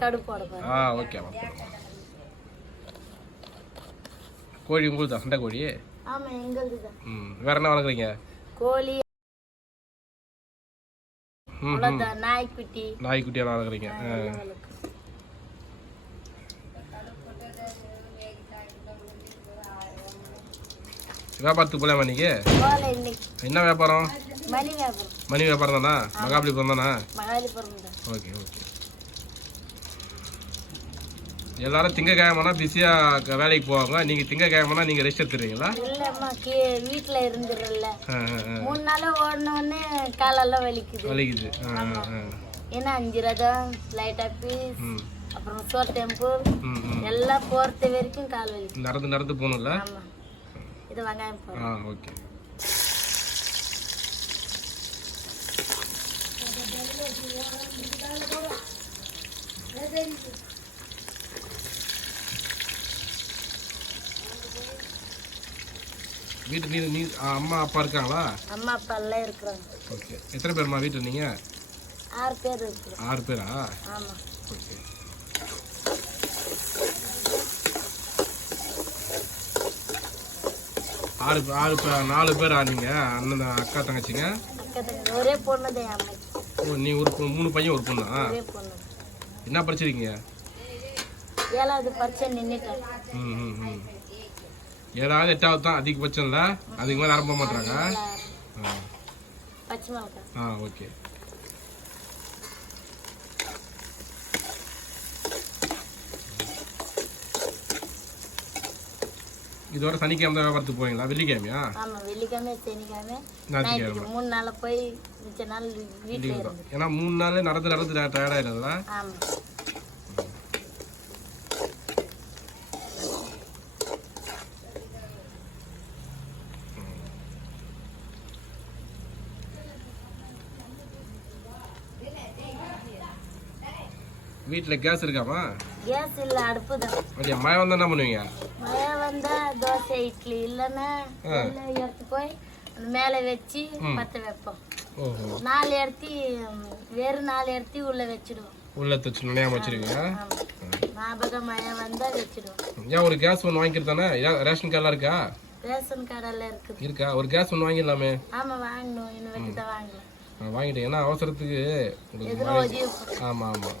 கடுப்பு போட போறேன் ஆ ஓகேம்மா கோழி உங்களுக்கு தான் சண்டை கோழி ஆமா எங்களுது தான் ம் வேற என்ன வளர்க்குறீங்க? கோழி நாய்க்குட்டி. நாய்க்குட்டியெல்லாம் வளர்க்குறீங்க. வியாபாரத்துக்கு போகலாமா இன்னைக்கு? என்ன வியாபாரம்? மணி வியாபாரம். தானா? மகாபலிபுரம் தான்? ஓகே ஓகே எல்லாரும் திங்கக்கிழமைனா பிஸியாக வேலைக்கு போவாங்க நீங்கள் திங்கக்கிழமைனா நீங்கள் ரெஸ்ட் எடுத்துறீங்களா இல்லம்மா கீ வீட்டுல ஆ. மூணு நாளா ஓடினோடனே காலெல்லாம் வலிக்குது வலிக்குது ஏன்னா அஞ்சு ரதம் லைட் ஆஃபீஸ் அப்புறம் சோர் டெம்பிள் எல்லாம் போறது வரைக்கும் கால் வலி நடந்து நடந்து போகணும்ல இது வெங்காயம் ஆ ஓகே வீட்டு நீ நீ அம்மா அப்பா இருக்காங்களா? அம்மா அப்பா எல்லாம் இருக்கிறாங்க. ஓகே. எத்தனை பேர்மா வீட்டில் நீங்கள் ஆறு பேர் இருக்கிறோம். ஆறு பேரா? ஆமா. ஓகே. ஆறு ஆறு பே- நாலு பேரா நீங்கள் அண்ணன் அக்கா தங்கச்சிங்க? ஒரே பொண்ணு ஓ நீ ஒரு மூணு பையன் ஒரு பொண்ணா? என்ன படிச்சிருக்கீங்க? ஏழாவது பரிச்சை நின்றுட்டேன் ம் ம் ம். ஏழாவது எட்டாவது தான் அதிகபட்சம் இல்லை அதுக்கு மேலே ஆரம்ப மாட்டாங்க ஆ ஓகே. இதோட சனிக்கிழமை தான் வியாபாரத்துக்கு போவீங்களா? வெள்ளிக்கிழமையா? வெள்ளிக்கிழமை சனிக்கிழமை. ஞாயிற்றுக்கிழமை. மூணு போய் மிச்ச நாள் வீட்டுல தான். ஏன்னா மூணு நாள் நடந்து நடந்து டயர்டாயிடும்ல? ஆமா. வீட்டில் கேஸ் இருக்காமா? கேஸ் இல்ல அடுப்பு தான் அப்படியா மழை வந்தால் என்ன பண்ணுவீங்க? மழை வந்தா தோசை இட்லி எல்லாம் எடுத்து போய் மேலே வச்சு பற்ற வைப்போம். நாலு இடத்தி வெறும் நாலு இடத்தி உள்ள வச்சிடுவோம். உள்ள தச்சு நினையாம வச்சிருக்கீங்க ஞாபகம் மழை வந்தா வச்சிடுவோம். ஏன் ஒரு கேஸ் ஒன்று வாங்கிக்கிறது தானே ரேஷன் கார்டெலாம் இருக்கா? ரேஷன் கார்டெல்லாம் இருக்குது இருக்கா? ஒரு கேஸ் ஒன்று வாங்கிடலாமே. ஆமா வாங்கணும். இன்னும் வாங்கலாம். வாங்கிட்டேன். ஏன்னா அவசரத்துக்கு. ஆமாம் ஆமாம்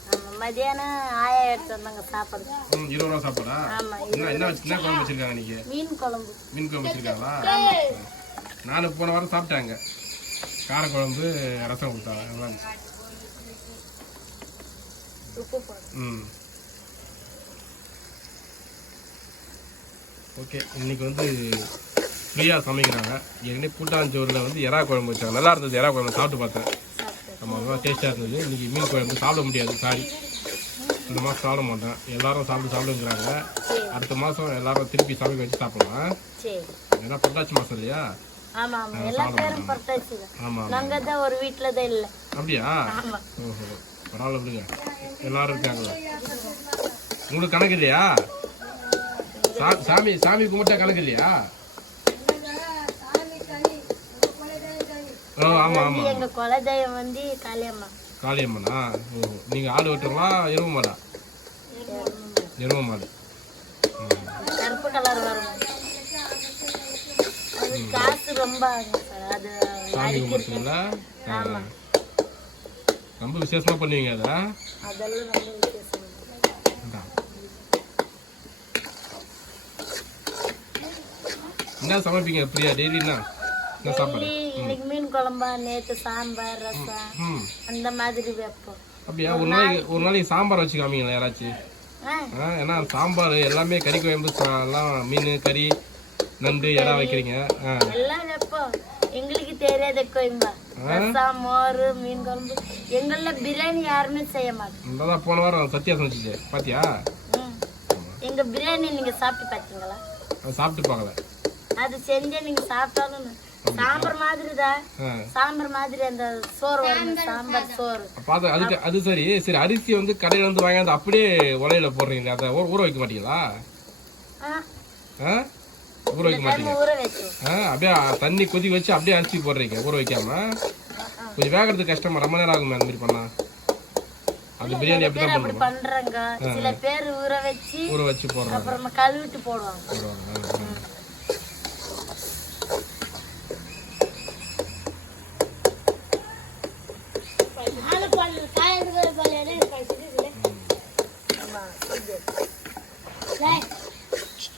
மதியானம் ஆயா எடுத்து வந்தாங்க சாப்பாடு. ம் இருபது ரூபா சாப்பாடா? என்ன என்ன வச்சு என்ன குழம்பு வச்சிருக்காங்க இன்னைக்கு? மீன் குழம்பு. மீன் குழம்பு வச்சிருக்காங்களா? போன வாரம் சாப்பிட்டாங்க. காரக்குழம்பு ரசம் கொடுத்தாங்க. நல்லா இருந்துச்சு. ம். ஓகே இன்னைக்கு வந்து ஃப்ரீயாக சமைக்கிறாங்க. ஏற்கனவே கூட்டாஞ்சோறில் வந்து எறா குழம்பு வச்சாங்க. நல்லா இருந்தது எறா குழம்பு சாப்பிட்டு பார்த்தேன். நம்ம டேஸ்ட்டாக இருந்தது. இன்னைக்கு மீன் குழம்பு சாப்பிட முடியாது. சாரி இந்த மாதம் சாப்பிட மாட்டேன். எல்லாரும் சாப்பிட்டு சாப்பிடுங்கிறாங்க. அடுத்த மாதம் எல்லாரும் திருப்பி சமைக்க வச்சு சாப்பிடலாம். ஏன்னா புரட்டாச்சி மாதம் இல்லையா? அப்படியா? பரவாயில்ல விடுங்க. எல்லாரும் இருக்காங்களா உங்களுக்கு கணக்கு இல்லையா? சாமி சாமி கும்பிட்டா கணக்கு இல்லையா? ஆமாம் எங்க குலதெய்வம் வந்து காளியம்மா. காளியம்மனா? ஓ நீங்கள் ஆடு வெட்டுறங்களா எரும மாடா? எரும மாடு. கருப்பு கலர் வரும். காசு ரொம்ப அது சாமி கும்பிட்டுங்களா ஆ. ரொம்ப விசேஷமாக பண்ணுவீங்க அதை? அதெல்லாம் ரொம்ப. என்ன சமைப்பீங்க பிரியா? டெய்லின்னா சாப்பாடு இன்னைக்கு மீன் குழம்பா நேத்து சாம்பார் ரசம். அந்த மாதிரி வைப்போம். அப்படியா? ஒரு நாளைக்கு ஒரு நாளைக்கு சாம்பார் வச்சு காமிங்களா யாராச்சும் ஏன்னா சாம்பார் எல்லாமே கறி குழம்பு எல்லாம் மீன் கறி நண்டு எல்லாம் வைக்கிறீங்க? எல்லாம் வைப்போம். எங்களுக்கு தெரியாத கோயம்பா ரசம் மோர் மீன் குழம்பு. எங்கள பிரியாணி யாருமே செய்ய மாட்டோம் நல்லா தான் போன வாரம் சத்யா சமைச்சிச்சு பாத்தியா? எங்க பிரியாணி நீங்க சாப்பிட்டு பார்த்தீங்களா அது சாப்பிட்டு பார்க்கல. அது செஞ்சு நீங்க சாப்பிட்டாலும் சாம்பார் மாதிரி தான் சாம்பார் மாதிரி அந்த சோறு வரும் சாம்பார் சோறு. பார்த்து அதுக்கு அது சரி சரி அரிசி வந்து கடையில் வந்து வாங்கி அப்படியே உலையில போடுறீங்க அதை ஊற ஊற வைக்க மாட்டீங்களா? ஆ, ஆ? ஊற வைக்க மாட்டீங்க. அப்படியே தண்ணி கொதி வச்சு அப்படியே அரிசி போடுறீங்க ஊற வைக்காம? கொஞ்சம் வேகிறதுக்கு கஷ்டமா ரொம்ப நேரம் ஆகுமே அந்த மாதிரி பண்ணா? அது பிரியாணி அப்படி தான் பண்றாங்க. சில பேர் ஊற வச்சு ஊற வச்சு போடுறாங்க. அப்புறமா கழுவிட்டு போடுவாங்க. போடுவாங்க ஆ, ஆ.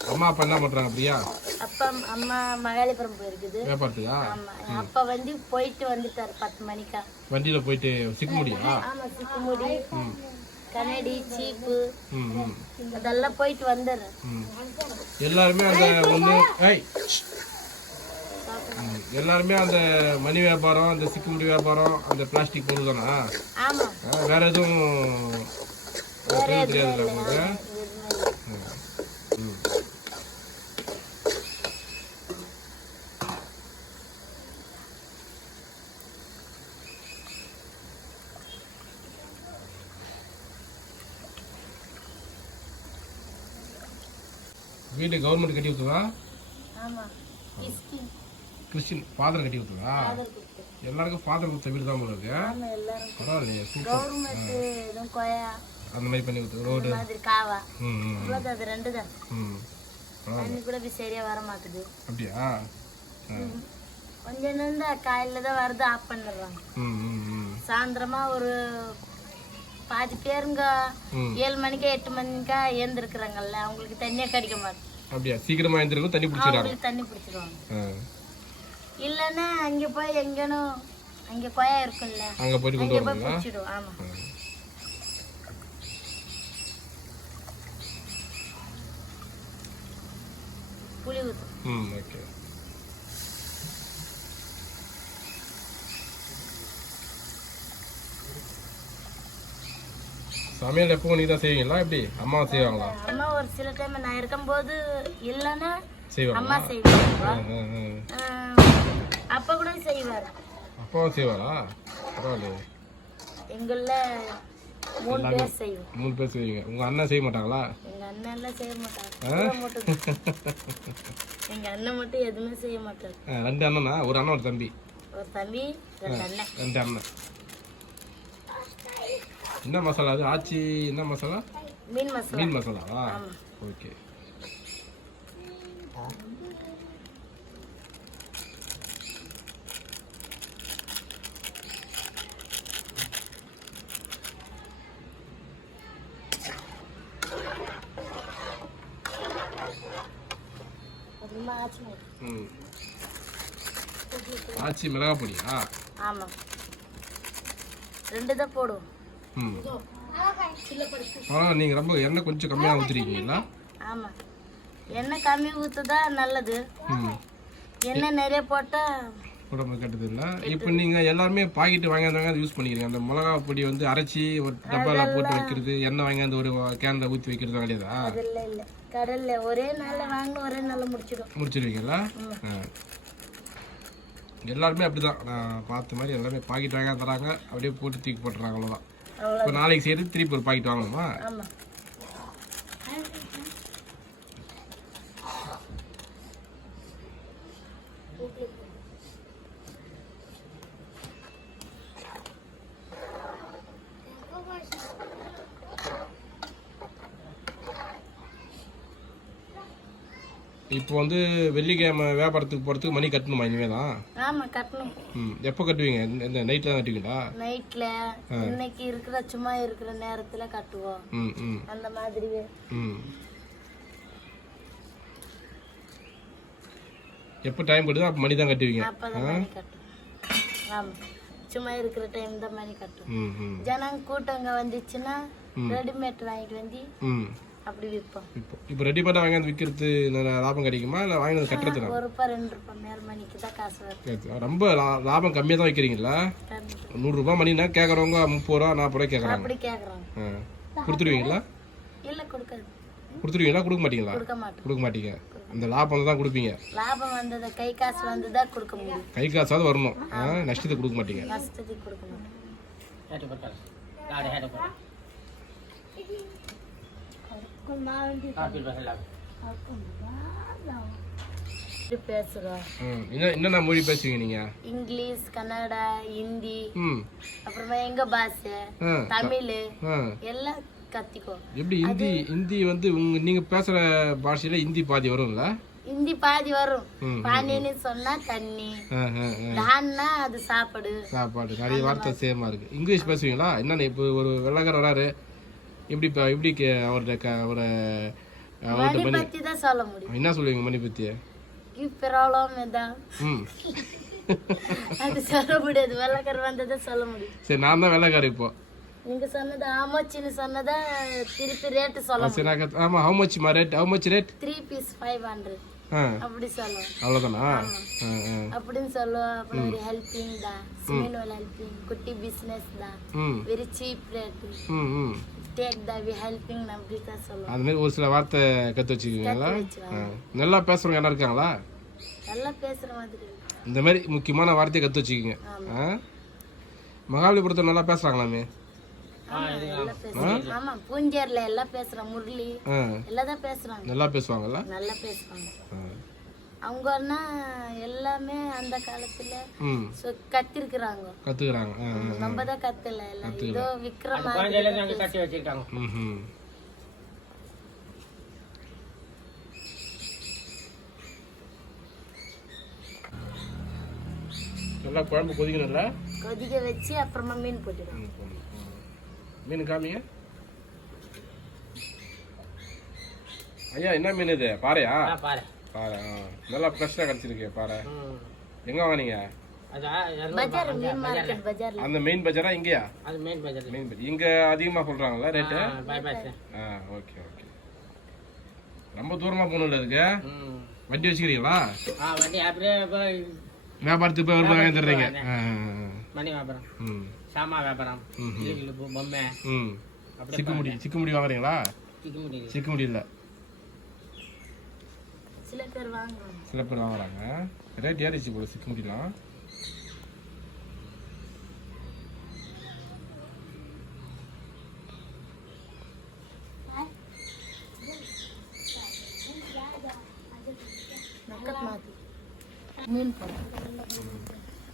அம்மா அப்பா என்ன பண்றாங்க பிரியா அப்பா அம்மா மகாலிபுரம் போயிருக்குது. வியாபாரத்துக்கா ஆமா. அப்பா வந்து போயிட்டு வந்துட்டாரு பத்து மணிக்கா. வண்டியில போயிட்டு சிக்க முடியா? ஆமா சிக்குமுடி கனடி சீப்பு. அதெல்லாம் போயிட்டு வந்துடுற ம். எல்லாருமே அந்த ஒன்று ஏய். எல்லாருமே அந்த மணி வியாபாரம் அந்த சிக்குமுடி வியாபாரம் அந்த பிளாஸ்டிக் பொருள் தானா? வேற எதுவும் தொழில் தெரியாதுல்ல உங்களுக்கு எதுவுமே இல்லை. ம். வீடு கவர்மெண்ட் கட்டி ஆமா. கிறிஸ்டின். ஃபாதர் கட்டி விட்டுதா ஃபாதர் கொடுத்து. எல்லாருக்கும் ஃபாதர் கொடுத்த வீடு தான் போல இருக்கு. பரவாயில்லையே அந்த மாதிரி பண்ணி விட்டு ரோடு அது ரெண்டு தான். தண்ணி கூட இப்படி சரியா வர மாட்டுது. அப்படியா. கொஞ்சம் நின்று காலையில தான் வருது ஆஃப் பண்ணிடுறாங்க. சாயந்தரமா ஒரு பாதி பேருங்க. ஏழு மணிக்கா எட்டு மணிக்கா ஏந்திருக்கிறாங்கல்ல அவங்களுக்கு தண்ணியே கிடைக்க மாட்டேங்குது அப்படியா? சீக்கிரமா எழுந்திருக்கும் தண்ணி பிடிச்சிடறாங்க. தண்ணி பிடிச்சிருவாங்க ஆ. இல்லைன்னா அங்கே போய் எங்கேனும் அங்கே கொயா இருக்கும்ல அங்க கொண்டு போய் வருவீங்களா? பிடிச்சிடும் ஆமா. புளி ஊற்றும் ம் ஓகே. சமையல் எப்போ நீ தான் செய்வீங்களா? எப்படி? அம்மா செய்வாங்களா? அம்மா ஒரு சில டைம் நான் இருக்கும்போது இல்லைன்னா அம்மா செய்வாங்க. அப்பா கூட செய்வார். அப்பாவும் செய்வாரா? பரவாயில்லையே. எங்குள்ள மூணு பேர் செய்வோம். மூணு பேர் செய்வீங்க. உங்க அண்ணன் செய்ய மாட்டாங்களா? எங்க அண்ணன் எல்லாம் செய்ய மாட்டாங்க எங்க அண்ணன் மட்டும் எதுவுமே செய்ய மாட்டாரு. ஆ, ரெண்டு அண்ணனா? ஒரு அண்ணன் ஒரு தம்பி. ஒரு தம்பி ரெண்டு அண்ணன். ரெண்டு அண்ணன். என்ன மசாலா அது? ஆச்சி என்ன மசாலா? மீன் மசாலா. மீன் மசாலாவா. ஓகே. ஆச்சு மிளகா பொடியா? ஆமா. ரெண்டு தான் போடுவோம். ம் பரவாயில்ல நீங்கள் ரொம்ப எண்ணெய் கொஞ்சம் கம்மியாக ஊற்றிருக்கீங்களா ஆமா. எண்ணெய் கம்மி ஊத்துதா நல்லது. எண்ணெய் நிறைய போட்டா உடம்பு கெட்டது இல்லை. இப்போ நீங்கள் எல்லாருமே பாக்கெட் வாங்கியாந்தாங்க அதை யூஸ் பண்ணிக்கிறீங்க. அந்த மிளகா பொடி வந்து அரைச்சி ஒரு டப்பாவில் போட்டு வைக்கிறது எண்ணெய் வாங்கியாந்து ஒரு கேனில் ஊற்றி வைக்கிறது கிடையாதா அது இல்ல இல்ல. கடல்ல ஒரே நாள்ல வாங்க ஒரே நாள்ல முடிச்சிடும் முடிச்சிருவீங்களா? எல்லாருமே அப்படிதான். நான் பார்த்த மாதிரி எல்லாமே பாக்கெட் வாங்க தராங்க. அப்படியே போட்டு தூக்கி போட்டுறாங்க அவ்வளோதான் அவ்வளோ இப்போ நாளைக்கு செய்யறது திருப்பி ஒரு பாக்கெட் வாங்கணுமா? இப்போ வந்து வெள்ளிக்கிழமை வியாபாரத்துக்கு போகிறதுக்கு மணி கட்டணுமா இனிமே தான் ஆமா கட்டணும். ம் எப்போ கட்டுவீங்க? இந்த- நைட்டில் தான் கட்டுவீங்களா? நைட்ல இன்னைக்கு இருக்கிற சும்மா இருக்கிற நேரத்துல கட்டுவோம். ம் ம். அந்த மாதிரி. ம். எப்போ டைம் கட்டுதோ அப்போ மணி தான் கட்டுவீங்க. ஆமா. சும்மா இருக்கிற டைம் தான் மணி கட்டும் ம் ம் ஜனங்க கூட்டங்க வந்துச்சுன்னா ரெடிமேட் வாங்கிட்டு வந்து ம். அப்படி விற்போம். இப்போ இப்போ ரெடிமேடாக வாங்கி வந்து விற்கிறது லாபம் கிடைக்குமா? இல்லை வாங்கி வந்து கட்டுறதுனா ஒரு ரூபாய் ரெண்டு ரூபாய் மேல் மணிக்கு தான் காசு வருது ரொம்ப லா- லாபம் கம்மியாக தான் வைக்கிறீங்களா? கண்டிப்பா. நூறுரூபா மணினா கேட்குறவங்க முப்பது ரூபா நாற்பது ரூபா கேட்குறாங்க அப்படி கேக்குறாங்க. ஆ. கொடுத்துருவீங்களா? இல்ல கொடுக்காது. கொடுத்துருவீங்களா? கொடுக்க மாட்டீங்களா? கொடுக்க மாட்டீங்க. அந்த லாபம் தான் கொடுப்பீங்க. லாபம் வந்தது கை காசு வந்ததா கொடுக்க முடியும். கை காசாவது வரணும். ஆ, நஷ்டத்துக்கு கொடுக்க மாட்டீங்க. கஷ்டத்துக்கு கொடுக்க மாட்டோம். இப்படி பேசுறோம் என்னென்ன மொழி பேசுவீங்க நீங்க? இங்கிலீஷ் கன்னடா ஹிந்தி அப்புறமா எங்க பாஷை தமிழ் எல்லாம் கத்திக்கோ. எப்படி ஹிந்தி ஹிந்தி வந்து உங்க நீங்க பேசுற பாஷையில ஹிந்தி பாதி வரும்ல? ஹிந்தி பாதி வரும். பானின்னு சொன்னா தண்ணி. தான்னா அது சாப்பாடு. சாப்பாடு நிறைய வார்த்தை சேமா இருக்கு. இங்கிலீஷ் பேசுவீங்களா? என்னென்ன இப்போ ஒரு வெள்ளக்கார வராரு. எப்படி இப்ப எப்படி அவர்கிட்ட க- அவரை அவர்கிட்ட மணி தான் சொல்ல முடியும். என்ன சொல்லுவீங்க மணி தான் ம். அது சொல்ல முடியாது. வெள்ளக்கார வந்ததை சொல்ல முடியும். சரி நான் தான் வெள்ளக்காரி இப்போ. நீங்க சொன்னது ஆமோச்சின்னு சொன்னதா திருப்பி ரேட்டு சொல்ல சரி நான் ஆமா ஹவு மச் மா rate how much rate three piece five hundred ஆ. அப்படி சொல்லுவோம். அவ்வளோதானா ஆ ஆ. அப்படின்னு சொல்லுவோம். அப்புறம் ஒரு ஹெல்பிங் தான். சிமெண்ட் ஹெல்பிங் குட்டி தான். வெரி சீப் ரேட் அது மாதிரி ஒரு சில வார்த்தை கற்று வச்சுக்குவீங்களா வச்சுக்கோங்க. ஆ. நல்லா பேசுறவங்க யாரா இருக்காங்களா? நல்லா பேசுற மாதிரி இருக்கு. இந்த மாதிரி முக்கியமான வார்த்தையை கற்று வச்சுக்கோங்க. ஆ? மகாபலிபுரத்தை நல்லா பேசுகிறாங்களாமே நல்லா பேசுவாங்கல்ல? நல்லா பேசுறாங்க ஆ. அவங்கன்னா எல்லாமே அந்த காலத்துல கத்திருக்கிறாங்க. ஆ. நம்ம தான் கத்தல எல்லாம் ஏதோ விக்ரம் ம் ம் நல்லா குழம்பு கொதிக்கணும்ல? கொதிக்க வச்சு அப்புறமா மீன் போட்டுடுவோம் ம், போதும். ம். மீன் காமிங்க. ஐயா என்ன மீன் இது? பாறையா? பாரு பாறை ஆ. நல்லா ஃப்ரெஷ்ஷாக கிடச்சிருக்கு பாறை எங்க வாங்குனீங்க? பஜார் மீன் மார்க்கெட் பஜார்ல. அந்த மெயின் பஜாரா இங்கேயா? அது மெயின் பஜார் மெயின் பஜார் இங்க அதிகமா பாய் பாய் ஆ ஓகே ஓகே ரொம்ப தூரமா போகணும்ல ம். வண்டி வச்சுக்கிறீங்களா? ஆ வண்டி அப்படியே வியாபாரத்துக்கு போய் வரும்போது வாங்கி தர்றீங்க. மணி வியாபாரம். ம். சாமா வியாபாரம். பொம்மை. சிக்கு முடி சிக்கு முடி வாங்குறீங்களா? சிக்க முடியுது சிக்கு முடி இல்ல. சில பேர் வாங்குவாங்க சில பேர் வாங்குறாங்க. ரேட் ஏறிச்சு போல சிக்கு முடியலாம் நக்கத் மாதிரி மீன் போடுறோம்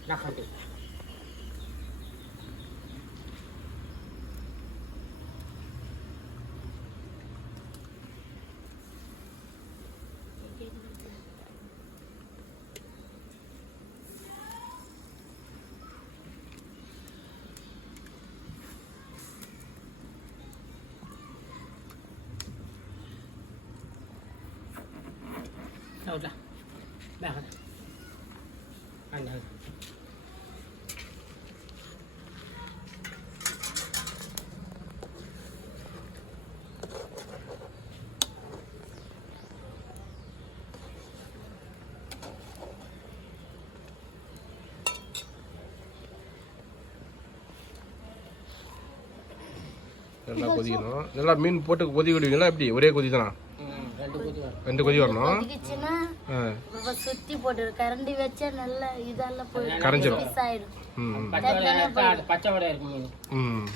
நக்கட்டு Hả? Anh ơi. நல்லா கொதிக்கணும். நல்லா மீன் போட்டு கொதி விடுவீங்களா எப்படி? ஒரே கொதி தானா ரெண்டு கொதி வரணும். ரொம்ப சுத்தி போட்டு கரண்டி வச்சா நல்லா இதெல்லாம் போயிடும். கரைஞ்சிரும். பீஸ் ஆயிடும். பச்சை வடை இருக்கும்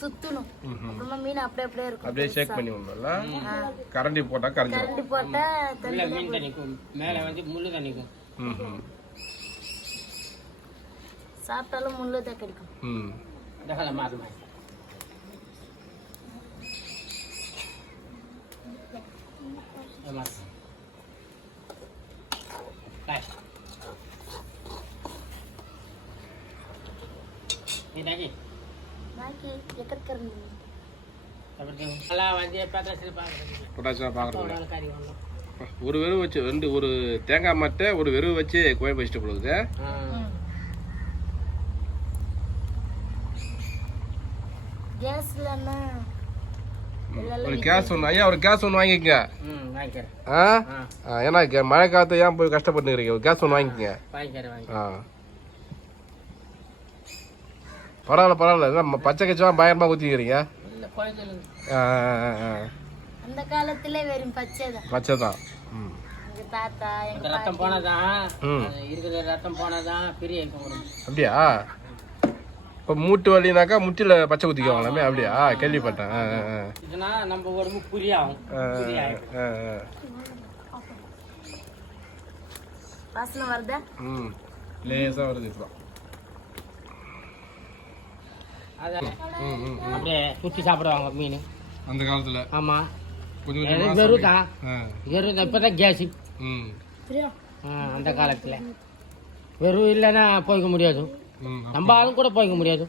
சுத்தணும். அப்புறமா மீன் அப்படியே அப்படியே இருக்கும். அப்படியே ஷேக் பண்ணி விடணும்ல கரண்டி போட்டா கரைஞ்சிரும். கரண்டி போட்டா மீன் தண்ணிக்கும் மேலே வந்து முள்ளு தண்ணிக்கும் ம் ம். சாப்பிட்டாலும் முள்ளு தான் கிடைக்கும். ம். பார்க்குறது Kalau kari ono. ஒரு வெறுவு வச்சு ரெண்டு ஒரு தேங்காய் மட்டை ஒரு வெறுவு வச்சு குழம்பு வச்சுட்டு போகுது Hmm. ஒரு கேஸ் ஒன்று ஐயா ஒரு கேஸ் ஒன்று வாங்கிக்கங்க. வாங்கிக்கிறேன். ஆ? ஆ. ஆ, ஏன்னா கே- மழை காலத்தை ஏன் போய் கஷ்டப்பட்டுக்கிறீங்க ஒரு கேஸ் ஒன்று வாங்கிக்கங்க. ஆ. பரவாயில்ல பரவாயில்ல. என்ன பச்சை கச்சமாக பயங்கரமாக ஊற்றிக்கிறீங்க. அந்த காலத்திலே வெறும் பச்சை தான். பச்சை தான் ரத்தம் போனதான் ம். இருக்கிற ரத்தம் போனதான் பெரிய அப்படியா? இப்போ மூட்டு வலினாக்கா முட்டில பச்சை குத்திக்குவாங்களாமே அப்படியா? கேள்விப்பட்டேன். இதுனா நம்ம உடம்பு புரியாகும். வாசனை வருதா? ம். லேசாக வருது இப்போ. அப்படியே சுற்றி சாப்பிடுவாங்க மீன். அந்த காலத்தில். ஆமாம் கொஞ்சம் வெறும் தான் வெறும் இப்போ தான் கேஸு. ம். அந்த காலத்தில். வெறும் இல்லைன்னா போய்க்க முடியாது. நம்ம ஆளும் கூட போய்க்க முடியாது.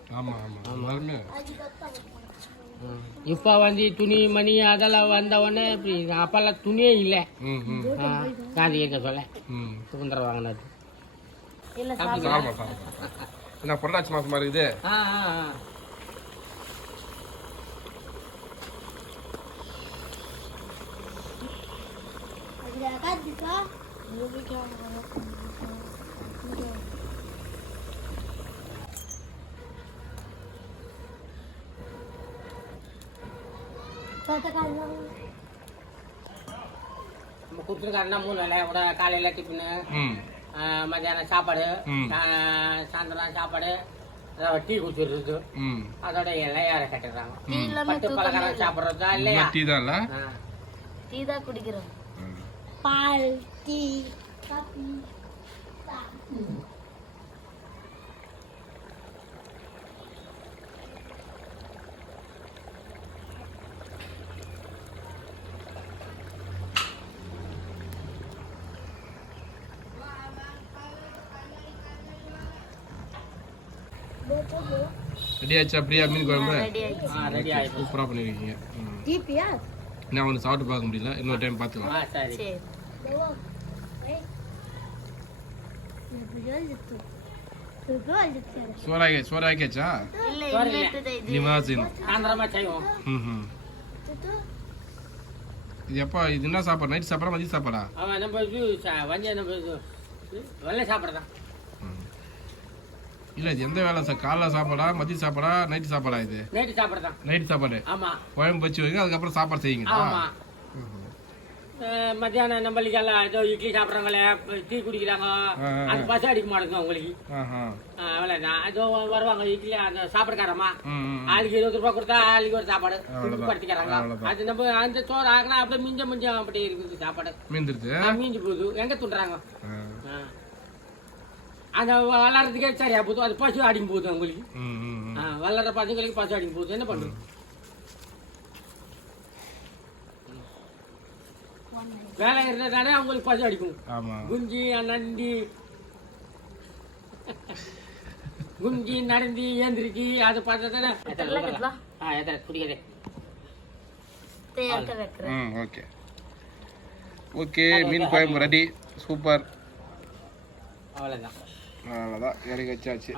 இப்போ வந்து துணி மணி அதெல்லாம் வந்த உடனே இப்படி அப்போல்லாம் துணியே இல்லை. ம் ம். ஆ, காந்தி இருக்க சொல்ல. ம். சுதந்திரம் வாங்கினது. என்ன பொள்ளாச்சி மாசமா இருக்குது ஆ ஆ ஆ நம்ம கொடுத்துருக்காருன்னா மூணு வேலை கூட காலையில் டிஃபனு மத்தியானம் சாப்பாடு சாயந்தரம் சாப்பாடு அதாவது டீ குடிச்சிடுறது ம். அதோட எல்லாம் யாரை கட்டுறாங்க பட்டு பலகாரம் சாப்பிட்றதா இல்லையா? டீ தான். டீ தான் குடிக்கிறோம். பால் டீ காபி ரெடி ஆச்சா பிரியா மீன் குழம்பு? ஆயிடுச்சு சூப்பராக டீப்பியா நான் ஒன்று சாப்பிட்டு பார்க்க முடியல. இன்னொரு டைம் பார்த்துக்கலாம். ஆ சரி. சரி. சோறாகி சோறாக்கியாச்சா? இல்ல சோறு இல்ல. இன்னத்து இது. தான் எப்போ இது என்ன சாப்பாடு? நைட் சாப்பாடா மதியம் சாப்பாடா? அவன் நம்ம இது சா- வந்து நம்ம வெள்ளை சாப்பிட்றதான் ம் இல்லை இது எந்த வேலை சார்? காலைல சாப்பாடா மதியம் சாப்பாடா நைட்டு சாப்பாடா இது? நைட்டு சாப்பிட்றதான் நைட்டு சாப்பாடு. ஆமா. குழம்பு வச்சு வைங்க அதுக்கப்புறம் சாப்பாடு செய்யுங்களா? ஆமா. மத்தியானம் நம்மளுக்கு எல்லாம் ஏதோ இட்லி சாப்பிட்றாங்களே டீ குடிக்கிறாங்க. அது பசி அடிக்க மாட்டேங்குது உங்களுக்கு அவ்வளவுதான். அதோ வருவாங்க இட்லி அந்த சாப்பிட்றக்காரமா ம் ம் ஆளுக்கு இருபது ரூபாய் கொடுத்தா ஆளுக்கு ஒரு சாப்பாடு. படுத்திக்கிறாங்க. அது நம்ம அந்த சோறு ஆகினா அப்படியே மிஞ்ச மிஞ்ச அப்படி இருக்குது சாப்பாடு. மீந்துருது ஆ, மீஞ்சு போகுது. எங்க துண்டுறாங்க. அந்த வளர்றதுக்கே சரியா போகுது அது பசு அடிக்கும் போகுது உங்களுக்கு ம் ம் ம். ஆ, வளர்ற பசங்களுக்கு பசு அடிக்கும் போகுது. என்ன பண்ணுது வேலை இருந்ததானே அவங்களுக்கு பசு அடிக்கும். ஆமா. குஞ்சி நந்தி குஞ்சி நடந்தி ஏந்திரிக்கி அது பார்த்தா தானே கட்லா. ஆ குடிக்கிறேன் ம் ஓகே. ஓகே மீன் குழம்பு ரெடி. சூப்பர். அவ்வளோதான் அவ்வளோதான் இறக்கி வச்சாச்சு.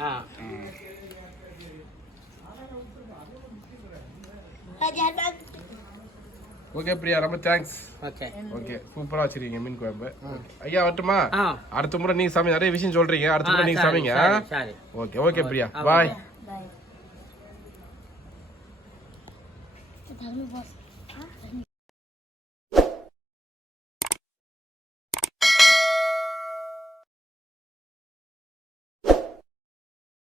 ஓகே பிரியா ரொம்ப தேங்க்ஸ் ஓகே ஓகே சூப்பரா வச்சிருக்கீங்க மீன் குழம்பு. ஐயா வரட்டுமா? அடுத்த முறை நீங்க சமைங்க நிறைய விஷயம் சொல்றீங்க. அடுத்த முறை நீங்க சமைங்க. Okay okay Priya. Bye bye